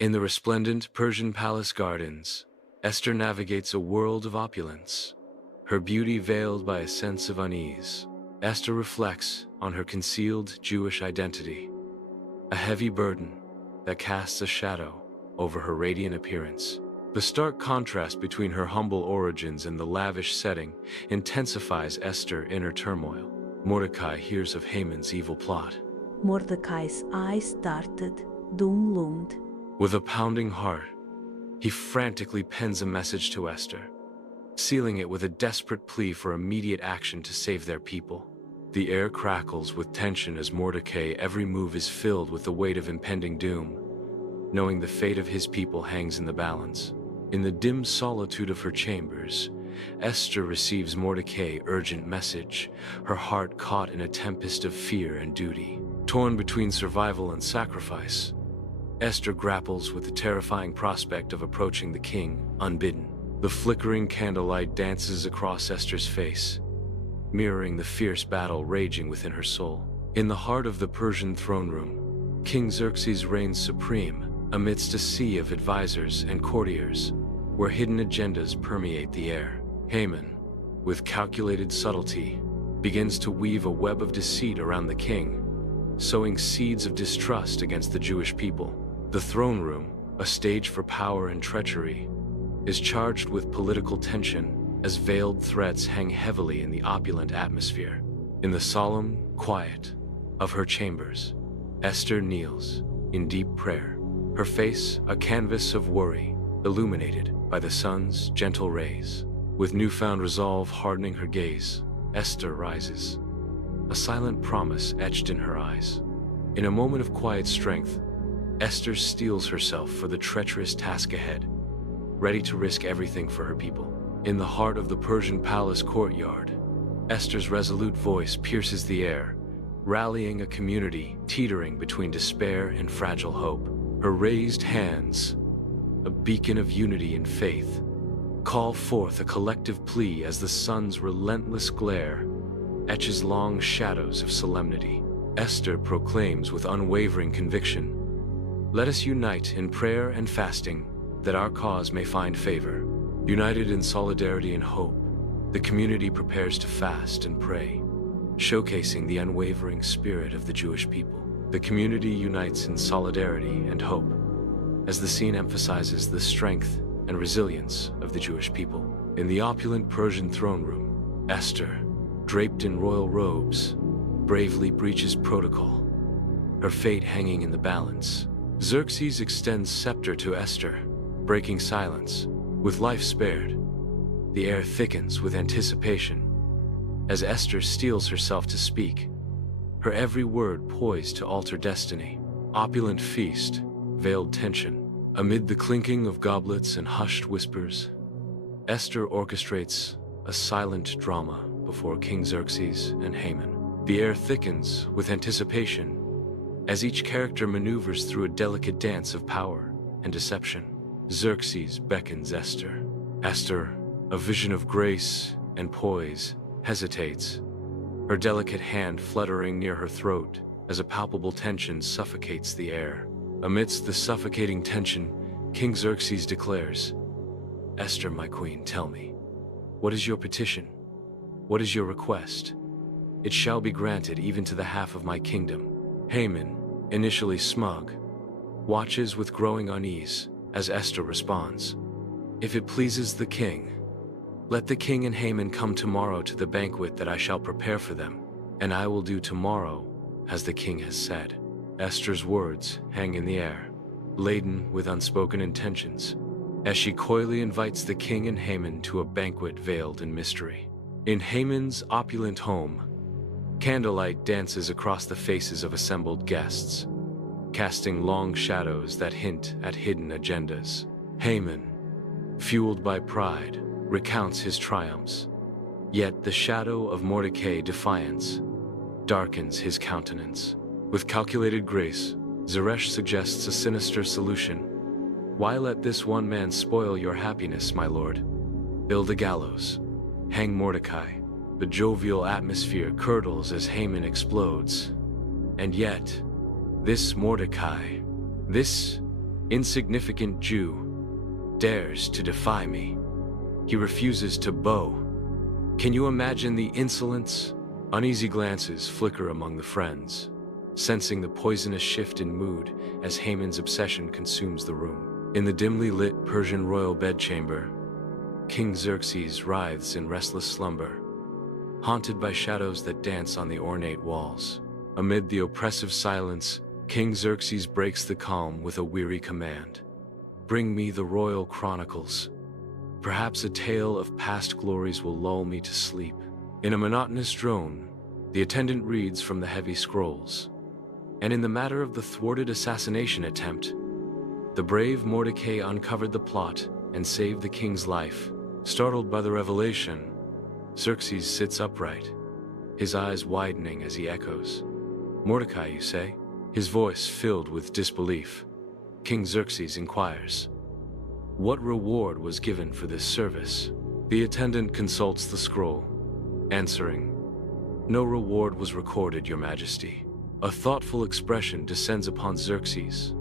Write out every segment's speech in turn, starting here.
In the resplendent Persian palace gardens, Esther navigates a world of opulence, her beauty veiled by a sense of unease. Esther reflects on her concealed Jewish identity, a heavy burden that casts a shadow over her radiant appearance. The stark contrast between her humble origins and the lavish setting intensifies Esther's inner turmoil. Mordecai hears of Haman's evil plot. Mordecai's eyes darted, doom loomed. With a pounding heart, he frantically pens a message to Esther, sealing it with a desperate plea for immediate action to save their people. The air crackles with tension as Mordecai's every move is filled with the weight of impending doom, knowing the fate of his people hangs in the balance. In the dim solitude of her chambers, Esther receives Mordecai's urgent message, her heart caught in a tempest of fear and duty. Torn between survival and sacrifice, Esther grapples with the terrifying prospect of approaching the king unbidden. The flickering candlelight dances across Esther's face, mirroring the fierce battle raging within her soul. In the heart of the Persian throne room, King Xerxes reigns supreme amidst a sea of advisors and courtiers, where hidden agendas permeate the air. Haman, with calculated subtlety, begins to weave a web of deceit around the king, sowing seeds of distrust against the Jewish people. The throne room, a stage for power and treachery, is charged with political tension as veiled threats hang heavily in the opulent atmosphere. In the solemn quiet of her chambers, Esther kneels in deep prayer, her face a canvas of worry, illuminated by the sun's gentle rays. With newfound resolve hardening her gaze, Esther rises, a silent promise etched in her eyes. In a moment of quiet strength, Esther steels herself for the treacherous task ahead, ready to risk everything for her people. In the heart of the Persian palace courtyard, Esther's resolute voice pierces the air, rallying a community teetering between despair and fragile hope. Her raised hands, a beacon of unity and faith, call forth a collective plea as the sun's relentless glare etches long shadows of solemnity. Esther proclaims with unwavering conviction, "Let us unite in prayer and fasting, that our cause may find favor." United in solidarity and hope, the community prepares to fast and pray, showcasing the unwavering spirit of the Jewish people. The community unites in solidarity and hope, as the scene emphasizes the strength and resilience of the Jewish people. In the opulent Persian throne room, Esther, draped in royal robes, bravely breaches protocol, her fate hanging in the balance. Xerxes extends scepter to Esther, breaking silence. With life spared, the air thickens with anticipation as Esther steels herself to speak, her every word poised to alter destiny. Opulent feast, veiled tension. Amid the clinking of goblets and hushed whispers, Esther orchestrates a silent drama before King Xerxes and Haman. The air thickens with anticipation as each character maneuvers through a delicate dance of power and deception. Xerxes beckons Esther. Esther, a vision of grace and poise, hesitates, her delicate hand fluttering near her throat as a palpable tension suffocates the air. Amidst the suffocating tension, King Xerxes declares, "Esther, my queen, tell me, what is your petition? What is your request? It shall be granted even to the half of my kingdom." Haman, initially smug, watches with growing unease as Esther responds, "If it pleases the king, let the king and Haman come tomorrow to the banquet that I shall prepare for them, and I will do tomorrow as the king has said." Esther's words hang in the air, laden with unspoken intentions, as she coyly invites the king and Haman to a banquet veiled in mystery. In Haman's opulent home, candlelight dances across the faces of assembled guests, casting long shadows that hint at hidden agendas. Haman, fueled by pride, recounts his triumphs, yet the shadow of Mordecai's defiance darkens his countenance. With calculated grace, Zeresh suggests a sinister solution. "Why let this one man spoil your happiness, my lord? Build a gallows. Hang Mordecai." The jovial atmosphere curdles as Haman explodes. And yet, this Mordecai, this insignificant Jew, dares to defy me. He refuses to bow. Can you imagine the insolence? Uneasy glances flicker among the friends, sensing the poisonous shift in mood as Haman's obsession consumes the room. In the dimly lit Persian royal bedchamber, King Xerxes writhes in restless slumber, haunted by shadows that dance on the ornate walls. Amid the oppressive silence, King Xerxes breaks the calm with a weary command. Bring me the royal chronicles. Perhaps a tale of past glories will lull me to sleep. In a monotonous drone, the attendant reads from the heavy scrolls. And in the matter of the thwarted assassination attempt, the brave Mordecai uncovered the plot and saved the king's life. Startled by the revelation, Xerxes sits upright, his eyes widening as he echoes. Mordecai, you say? His voice filled with disbelief. King Xerxes inquires, what reward was given for this service? The attendant consults the scroll, answering, no reward was recorded, Your Majesty. A thoughtful expression descends upon Xerxes,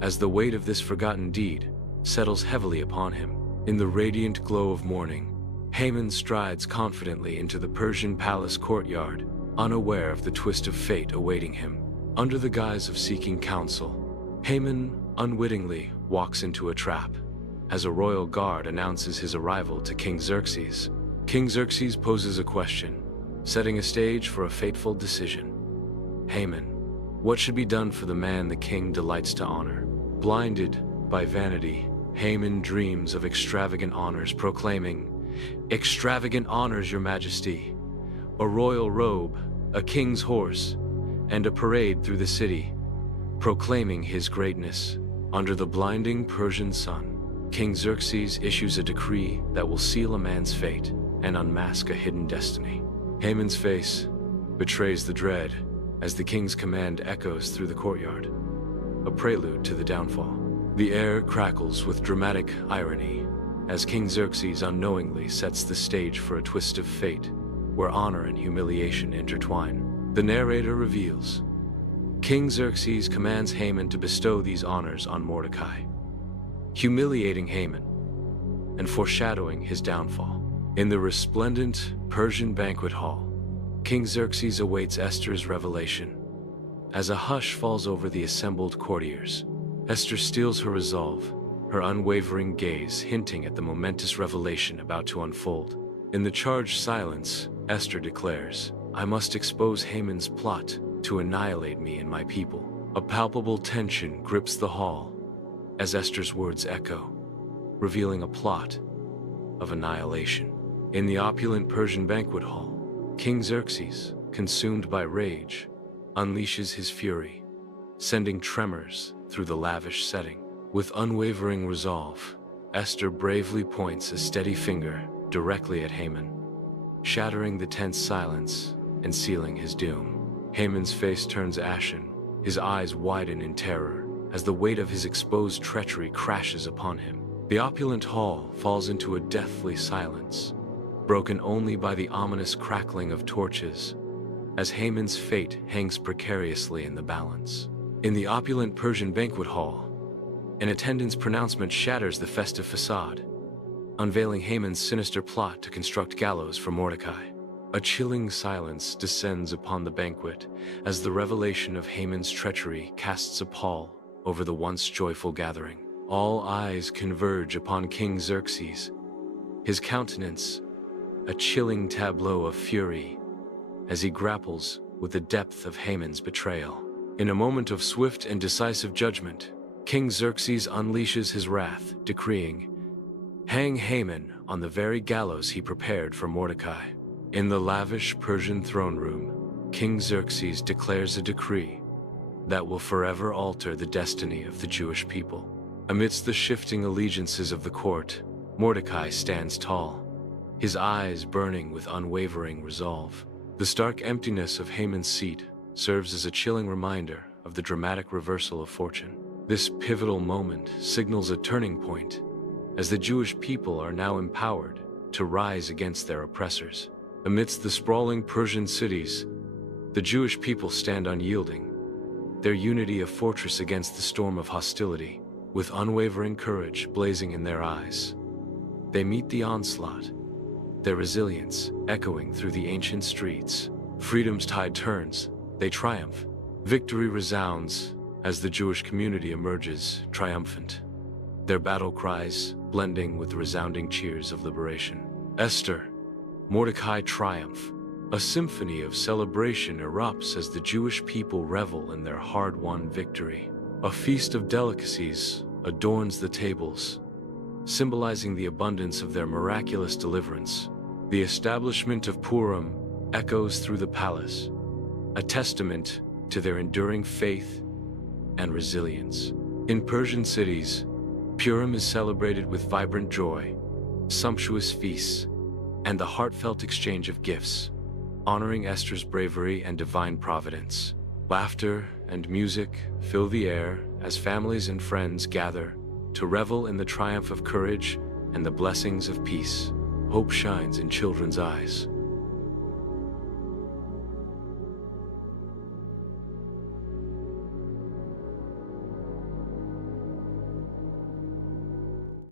as the weight of this forgotten deed settles heavily upon him. In the radiant glow of morning, Haman strides confidently into the Persian palace courtyard, unaware of the twist of fate awaiting him. Under the guise of seeking counsel, Haman unwittingly walks into a trap. As a royal guard announces his arrival to King Xerxes, King Xerxes poses a question, setting a stage for a fateful decision. Haman, what should be done for the man the king delights to honor? Blinded by vanity, Haman dreams of extravagant honors, proclaiming, extravagant honors, Your Majesty. A royal robe, a king's horse, and a parade through the city, proclaiming his greatness. Under the blinding Persian sun, King Xerxes issues a decree that will seal a man's fate and unmask a hidden destiny. Haman's face betrays the dread as the king's command echoes through the courtyard, a prelude to the downfall. The air crackles with dramatic irony as King Xerxes unknowingly sets the stage for a twist of fate where honor and humiliation intertwine. The narrator reveals, King Xerxes commands Haman to bestow these honors on Mordecai, humiliating Haman and foreshadowing his downfall. In the resplendent Persian banquet hall, King Xerxes awaits Esther's revelation. As a hush falls over the assembled courtiers, Esther steels her resolve, her unwavering gaze hinting at the momentous revelation about to unfold. In the charged silence, Esther declares, I must expose Haman's plot to annihilate me and my people. A palpable tension grips the hall as Esther's words echo, revealing a plot of annihilation. In the opulent Persian banquet hall, King Xerxes, consumed by rage, unleashes his fury, sending tremors through the lavish setting. With unwavering resolve, Esther bravely points a steady finger directly at Haman, shattering the tense silence and sealing his doom. Haman's face turns ashen, his eyes widen in terror as the weight of his exposed treachery crashes upon him. The opulent hall falls into a deathly silence, broken only by the ominous crackling of torches, as Haman's fate hangs precariously in the balance. In the opulent Persian banquet hall, an attendant's pronouncement shatters the festive facade, unveiling Haman's sinister plot to construct gallows for Mordecai. A chilling silence descends upon the banquet as the revelation of Haman's treachery casts a pall over the once joyful gathering. All eyes converge upon King Xerxes, his countenance a chilling tableau of fury as he grapples with the depth of Haman's betrayal. In a moment of swift and decisive judgment, King Xerxes unleashes his wrath, decreeing, hang Haman on the very gallows he prepared for Mordecai. In the lavish Persian throne room, King Xerxes declares a decree that will forever alter the destiny of the Jewish people. Amidst the shifting allegiances of the court, Mordecai stands tall, his eyes burning with unwavering resolve. The stark emptiness of Haman's seat serves as a chilling reminder of the dramatic reversal of fortune. This pivotal moment signals a turning point, as the Jewish people are now empowered to rise against their oppressors. Amidst the sprawling Persian cities, the Jewish people stand unyielding, their unity a fortress against the storm of hostility. with unwavering courage blazing in their eyes. They meet the onslaught, their resilience echoing through the ancient streets. Freedom's tide turns, they triumph. Victory resounds as the Jewish community emerges triumphant, their battle cries blending with the resounding cheers of liberation. Esther, Mordecai triumph. A symphony of celebration erupts as the Jewish people revel in their hard-won victory. A feast of delicacies adorns the tables, symbolizing the abundance of their miraculous deliverance. The establishment of Purim echoes through the palace, a testament to their enduring faith and resilience. In Persian cities, Purim is celebrated with vibrant joy, sumptuous feasts, and the heartfelt exchange of gifts, honoring Esther's bravery and divine providence. Laughter and music fill the air as families and friends gather to revel in the triumph of courage and the blessings of peace. Hope shines in children's eyes,